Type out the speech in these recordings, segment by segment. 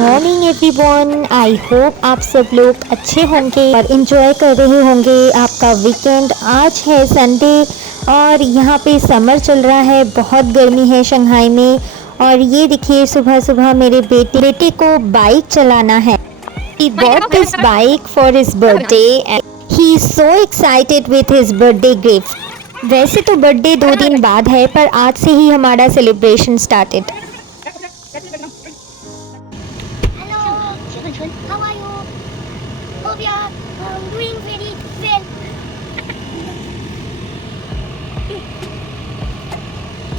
Morning everyone. I hope आप सब लोग अच्छे होंगे और इन्जॉय कर रहे होंगे आपका वीकेंड। आज है संडे और यहाँ पे समर चल रहा है, बहुत गर्मी है शंघाई में। और ये देखिए सुबह सुबह मेरे बेटे को बाइक चलाना है। He bought this bike for his birthday and he is so excited with his birthday gift. वैसे तो बर्थडे 2 दिन बाद है पर आज से ही हमारा celebration started. How are you? Hope you are doing very well.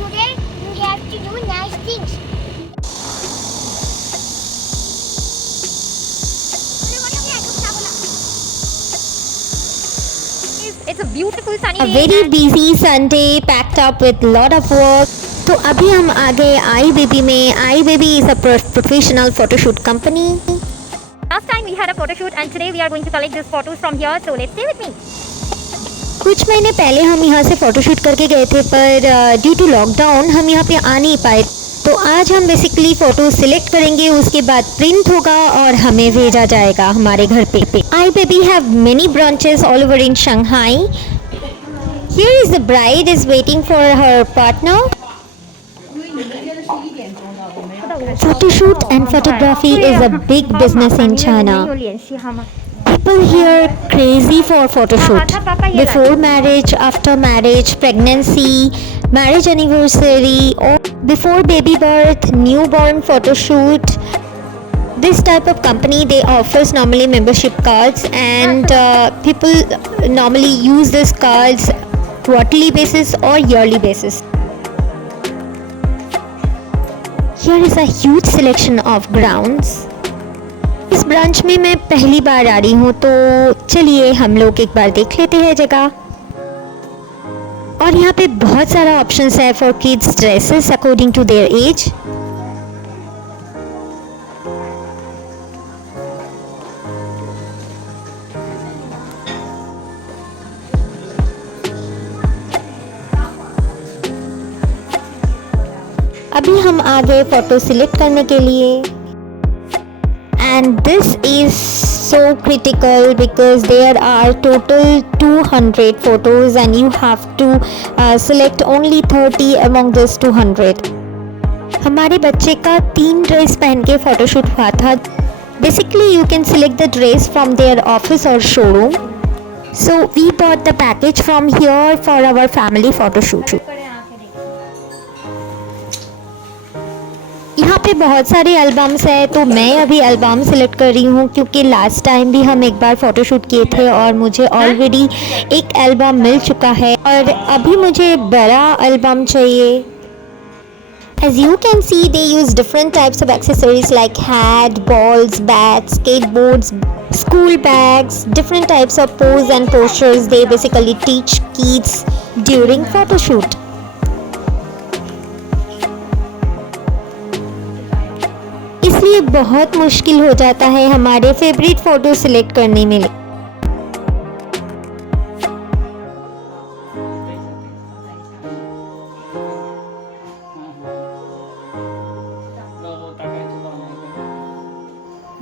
Today we have to do nice things. It's a beautiful sunny A day. very busy Sunday packed up with lot of work. तो अभी हम आ गए I Baby में। I Baby is a professional photoshoot company. Last time we had a photo shoot and today we are going to collect these photos from here. So let's stay with me. कुछ महीने पहले हम यहाँ से फ़ोटोशूट करके गए थे पर ड्यू टू लॉकडाउन हम यहाँ पे आ नहीं पाए। तो आज हम बेसिकली फ़ोटो सिलेक्ट करेंगे, उसके बाद प्रिंट होगा और हमें भेजा जाएगा हमारे घर पे। I Baby have many branches all over in Shanghai. Here is the bride is waiting for her partner. Photoshoot and photography is a big business in China. People here crazy for photoshoot. Before marriage, after marriage, pregnancy, marriage anniversary, or before baby birth, newborn photoshoot. This type of company they offers normally membership cards and people normally use these cards quarterly basis or yearly basis. Here is a huge selection of grounds. इस ब्रांच में मैं पहली बार आ रही हूँ तो चलिए हम लोग एक बार देख लेते हैं जगह। और यहाँ पे बहुत सारा ऑप्शंस है for kids dresses according to their age. अभी हम आ गए फोटो सिलेक्ट करने के लिए and this is so critical because there are total 200 photos and you have to select only 30 among this 200। हमारे बच्चे का 3 ड्रेस पहन के फोटोशूट हुआ था। Basically you can select the dress from their office or showroom. So we bought the package from here for our family photoshoot. यहाँ पे बहुत सारे एल्बम्स है तो मैं अभी एल्बम सिलेक्ट कर रही हूँ क्योंकि लास्ट टाइम भी हम एक बार फ़ोटोशूट किए थे और मुझे ऑलरेडी एक एल्बम मिल चुका है और अभी मुझे बड़ा एल्बम चाहिए। As you can see, they use different types of accessories like hat, balls, bats, skateboards, school bags, different types of pose and postures they basically teach kids during photoshoot. इसलिए बहुत मुश्किल हो जाता है हमारे फेवरेट फ़ोटो सिलेक्ट करने में।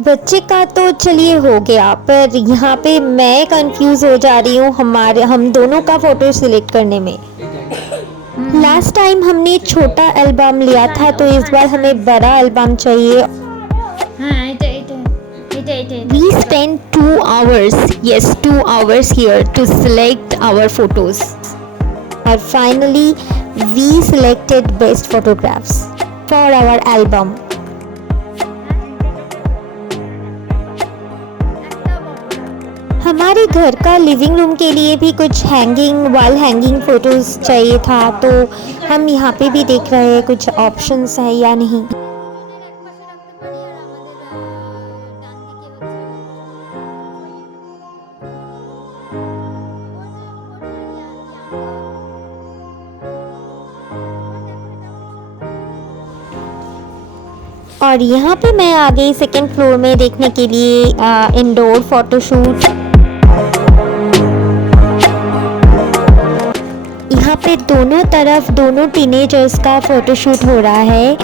बच्चे का तो चलिए हो गया पर यहाँ पे मैं कंफ्यूज हो जा रही हूँ हम दोनों का फ़ोटो सिलेक्ट करने में। लास्ट टाइम हमने छोटा एल्बम लिया था तो इस बार हमें बड़ा एल्बम चाहिए। We spent 2 hours, yes 2 hours here to select our photos. And finally we selected best photographs for our album. हमारे घर का लिविंग रूम के लिए भी कुछ वॉल हैंगिंग फ़ोटोज़ चाहिए था तो हम यहाँ पे भी देख रहे हैं कुछ ऑप्शंस है या नहीं। और यहाँ पे मैं आ गई सेकेंड फ्लोर में देखने के लिए इंडोर फोटोशूट। यहाँ पे दोनों तरफ दोनों टीनेजर्स का फोटोशूट हो रहा है।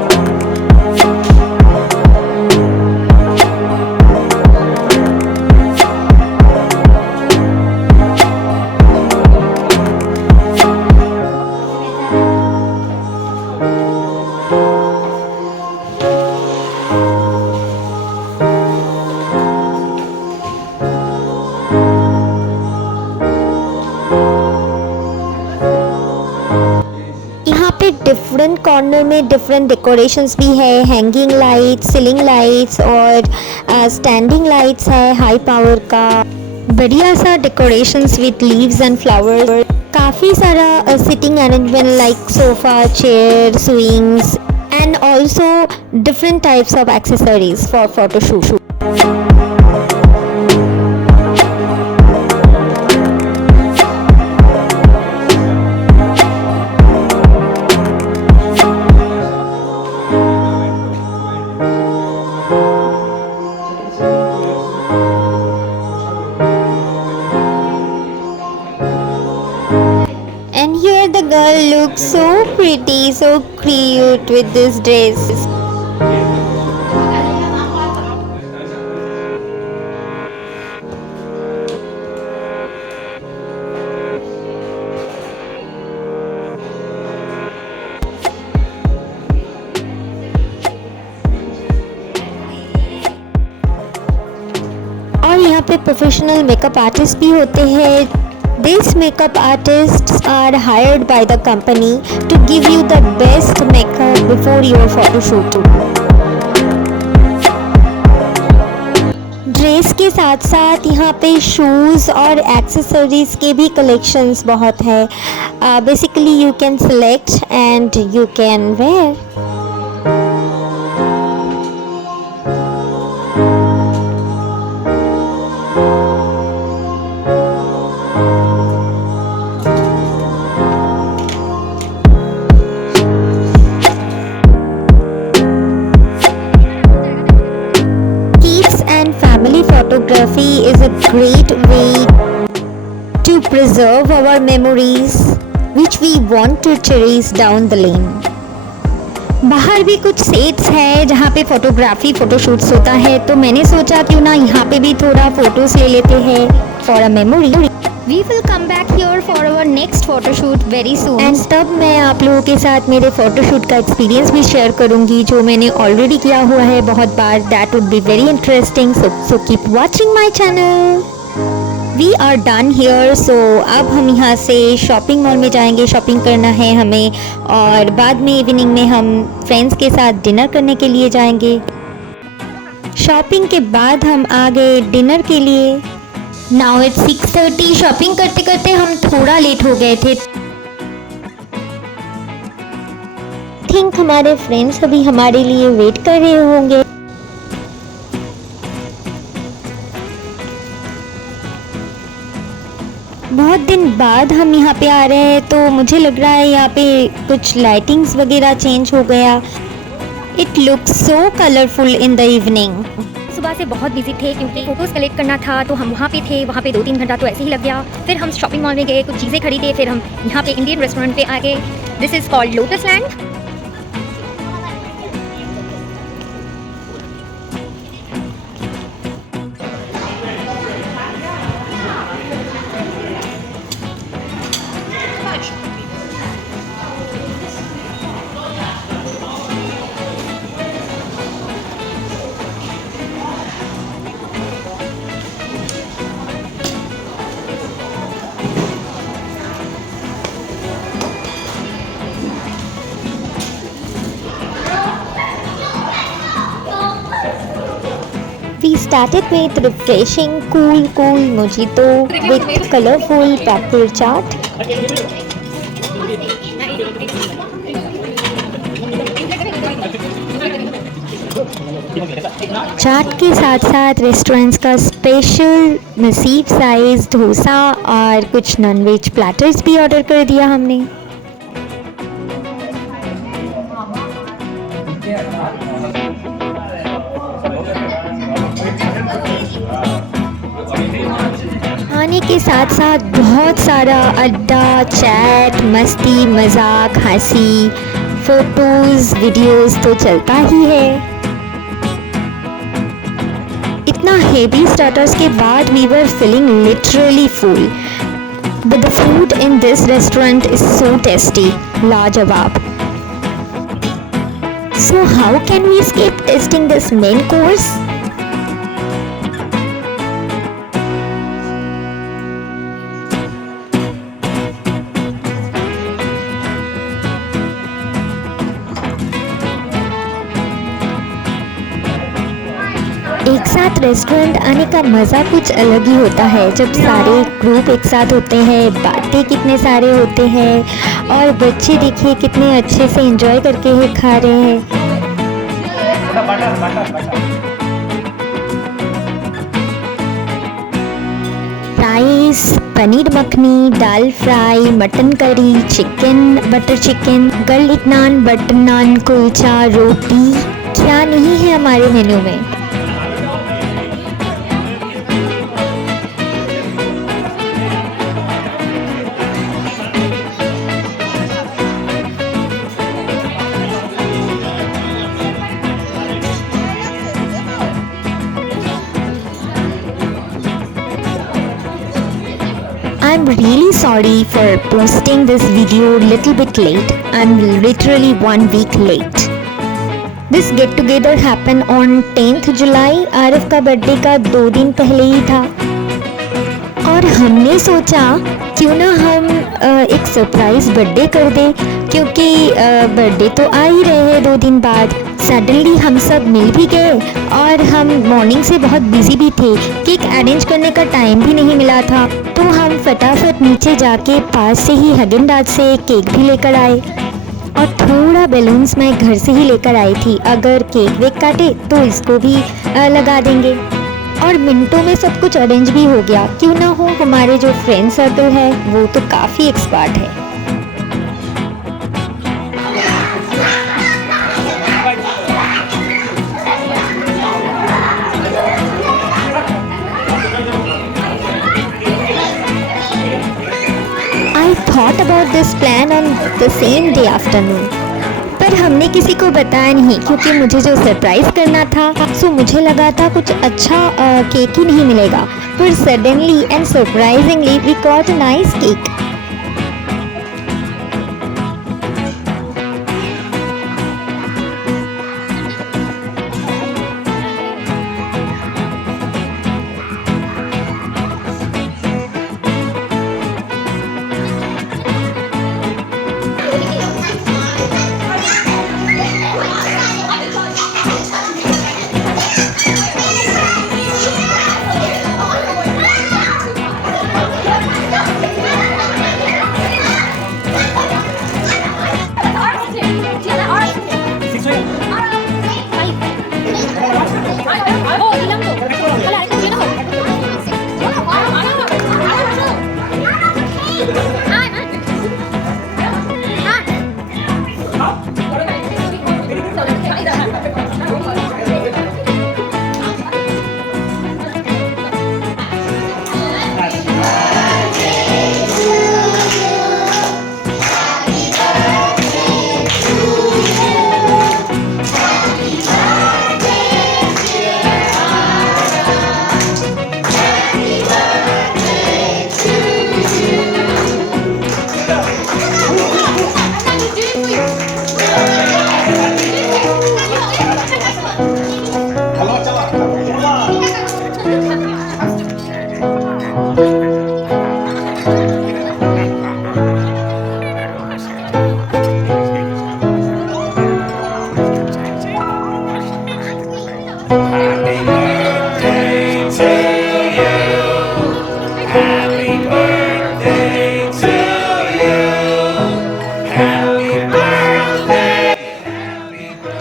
डिफरेंट कॉर्नर में डिफरेंट डेकोरेशंस भी है, हैंगिंग लाइट्स, सीलिंग लाइट्स और स्टैंडिंग लाइट्स है हाई पावर का। बढ़िया सा decorations with leaves and flowers, काफ़ी सारा sitting arrangement like sofa, chair, swings and also different types of accessories for photoshoot. And here the girl looks so pretty, so cute with this dress. और यहाँ पे professional makeup artist भी होते हैं। These makeup artists are hired by the company to give you the best makeup before your photo shoot. Dress के साथ साथ यहाँ पे शूज़ और एक्सेसरीज के भी कलेक्शंस बहुत है। Basically you can select and you can wear. Photography is a great way to preserve our memories which we want to cherish down the lane. बाहर भी कुछ सेट्स है जहाँ पे फोटोग्राफी फोटोशूट्स होता है, तो मैंने सोचा क्यों ना यहाँ पे भी थोड़ा फोटोज ले लेते हैं for a memory. We will come back here for our next photo shoot very soon. And तब मैं आप लोगों के साथ मेरे फोटोशूट का एक्सपीरियंस भी शेयर करूँगी जो मैंने ऑलरेडी किया हुआ है बहुत बार। That would be very interesting. So keep watching my channel. We are done here. So अब हम यहाँ से शॉपिंग मॉल में जाएंगे, शॉपिंग करना है हमें, और बाद में इवनिंग में हम फ्रेंड्स के साथ डिनर करने के लिए जाएंगे। शॉपिंग के बाद हम आ गए डिनर के लिए। Now it's 6:30। शॉपिंग करते करते हम थोड़ा लेट हो गए थे। थिंक हमारे फ्रेंड्स अभी हमारे लिए वेट कर रहे होंगे। बहुत दिन बाद हम यहाँ पे आ रहे हैं, तो मुझे लग रहा है यहाँ पे कुछ लाइटिंग्स वगैरह चेंज हो गया। It looks so colourful in the evening. सुबह से बहुत बिजी थे क्योंकि फोटोज़ कलेक्ट करना था, तो हम वहाँ पे थे। वहाँ पे 2-3 घंटा तो ऐसे ही लग गया। फिर हम शॉपिंग मॉल में गए, कुछ चीज़ें खरीदे, फिर हम यहाँ पे इंडियन रेस्टोरेंट पे आ गए। This is called lotus land. We started with refreshing cool mojito with colorful pepper chaat. चाट के साथ साथ रेस्टोरेंट्स का स्पेशल मसीफ साइज डोसा और कुछ नॉनवेज प्लेटर्स भी ऑर्डर कर दिया हमने। खाने के साथ साथ बहुत सारा अड्डा, चैट, मस्ती, मजाक, हंसी, फोटोज, वीडियोस तो चलता ही है। इतना हेवी स्टार्टर्स के बाद we were feeling literally full, but the food in this restaurant is so tasty, लाजवाब। So how can we skip tasting this main course? एक साथ रेस्टोरेंट आने का मज़ा कुछ अलग ही होता है। जब सारे ग्रुप एक साथ होते हैं, बातें कितने सारे होते हैं और बच्चे देखिए कितने अच्छे से एंजॉय करके ही खा रहे हैं। Rice, paneer makhani, dal fry, mutton curry, chicken, butter chicken, garlic naan, butter naan, kulcha, roti, क्या नहीं है हमारे मेन्यू में। I'm really sorry for posting this video little bit late. I'm literally 1 week late. This get together happened on 10th July. आरफ का बर्थडे का 2 दिन पहले ही था और हमने सोचा क्यों ना हम एक सरप्राइज बर्थडे कर दें, क्योंकि बर्थडे तो आ ही रहे हैं 2 दिन बाद। सडनली हम सब मिल भी गए और हम मॉर्निंग से बहुत बिजी भी थे, केक अरेंज करने का टाइम भी नहीं मिला था, तो हम फटाफट नीचे जाके पास से ही हैगेन-डाज़ से केक भी लेकर आए और थोड़ा बैलून्स मैं घर से ही लेकर आई थी। अगर केक वेक काटे तो इसको भी लगा देंगे और मिनटों में सब कुछ अरेंज भी हो गया। क्यों ना हो, हमारे जो फ्रेंड सर्कल है वो तो काफ़ी एक्सपर्ट है। I thought about this plan on the same day afternoon, पर हमने किसी को बताया नहीं क्योंकि मुझे जो सरप्राइज करना था सो मुझे लगा था कुछ अच्छा केक ही नहीं मिलेगा, पर suddenly and surprisingly we got a nice cake.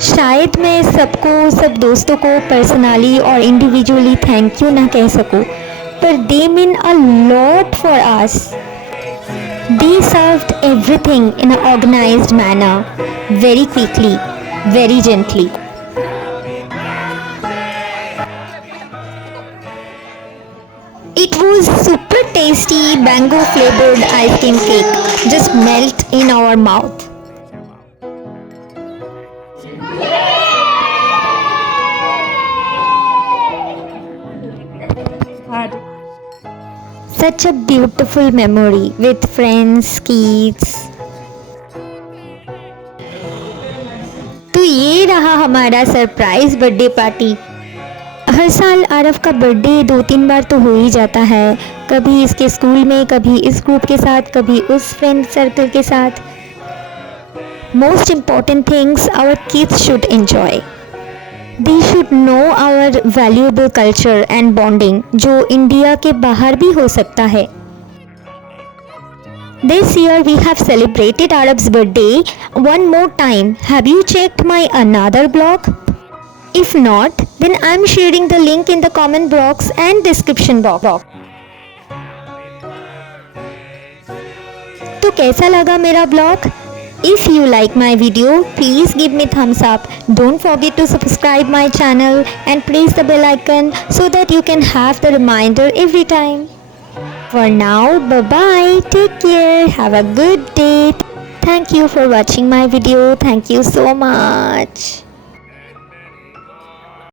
शायद मैं सबको, सब दोस्तों को पर्सनली और इंडिविजुअली थैंक यू ना कह सकूं, पर they mean a lot for us. They served everything in an organized manner, very quickly, very gently. It was super tasty mango flavored ice cream cake, just melt in our mouth. Such a beautiful memory with friends, kids. तो ये रहा हमारा surprise birthday party. हर साल आरफ का बर्थडे 2-3 बार तो हो ही जाता है, कभी इसके स्कूल में, कभी इस ग्रुप के साथ, कभी उस फ्रेंड सर्कल के साथ। Most important things our kids should enjoy. They should know our valuable culture and bonding जो इंडिया के बाहर भी हो सकता है. This year we have celebrated Arab's birthday one more time. Have you checked my another blog? If not, then I'm sharing the link in the comment box and description box. तो कैसा लगा मेरा blog? If you like my video, please give me thumbs up. Don't forget to subscribe my channel and press the bell icon so that you can have the reminder every time. For now, bye bye. Take care. Have a good day. Thank you for watching my video. Thank you so much.